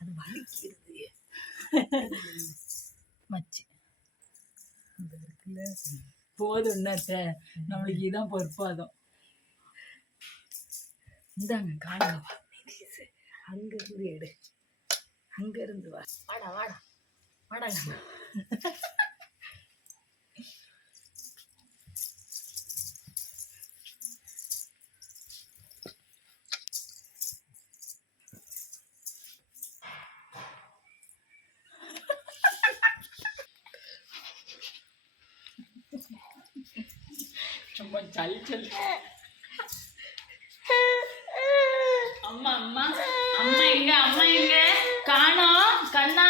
அது வலிக்கிறது. மச்சு. போதும் என்னத்த நம்மளுக்கு இதான் பொறுப்பாதம் இந்தாங்க காலங்கப்பா அங்கிருந்து எடு. அங்கிருந்து வா. வாடா வாடா. வாடாங்க சும்மா சல் சல் அம்மா அம்மா. அம்மா எங்க அம்மா எங்க? காணோம் கண்ணா.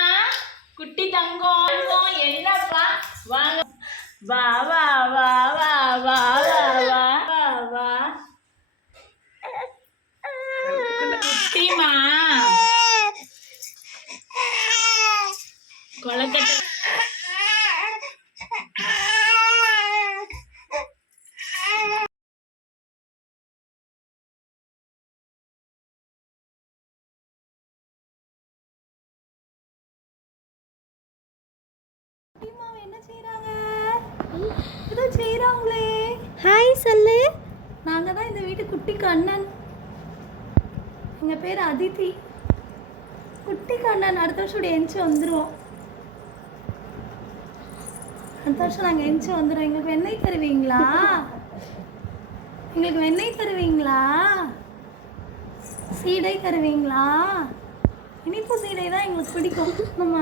குட்டி தங்கம். தங்கம், என்னப்பா? வாங்க. வா வா வா வா வா வா வா வா வா. குட்டிமா கொலக்கட்டை. என்ன செய்றாங்க? ஏதோ செய்றாங்களே. ஹாய் சொல்லு. நாங்க தான் இந்த வீட்டு குட்டி கண்ணன். எங்க பேர் அதித்தி. குட்டி கண்ணன் அடுத்த வருஷம் எந்திச்சு வந்துருவோம். அடுத்த வருஷம் நாங்கள் எந்திச்சு வந்துடுவோம் எங்களுக்கு வெண்ணெய் தருவீங்களா? எங்களுக்கு வெண்ணெய் தருவீங்களா? சீடை தருவீங்களா? இனிப்பு சீடை தான் எங்களுக்கு பிடிக்கும். நம்ம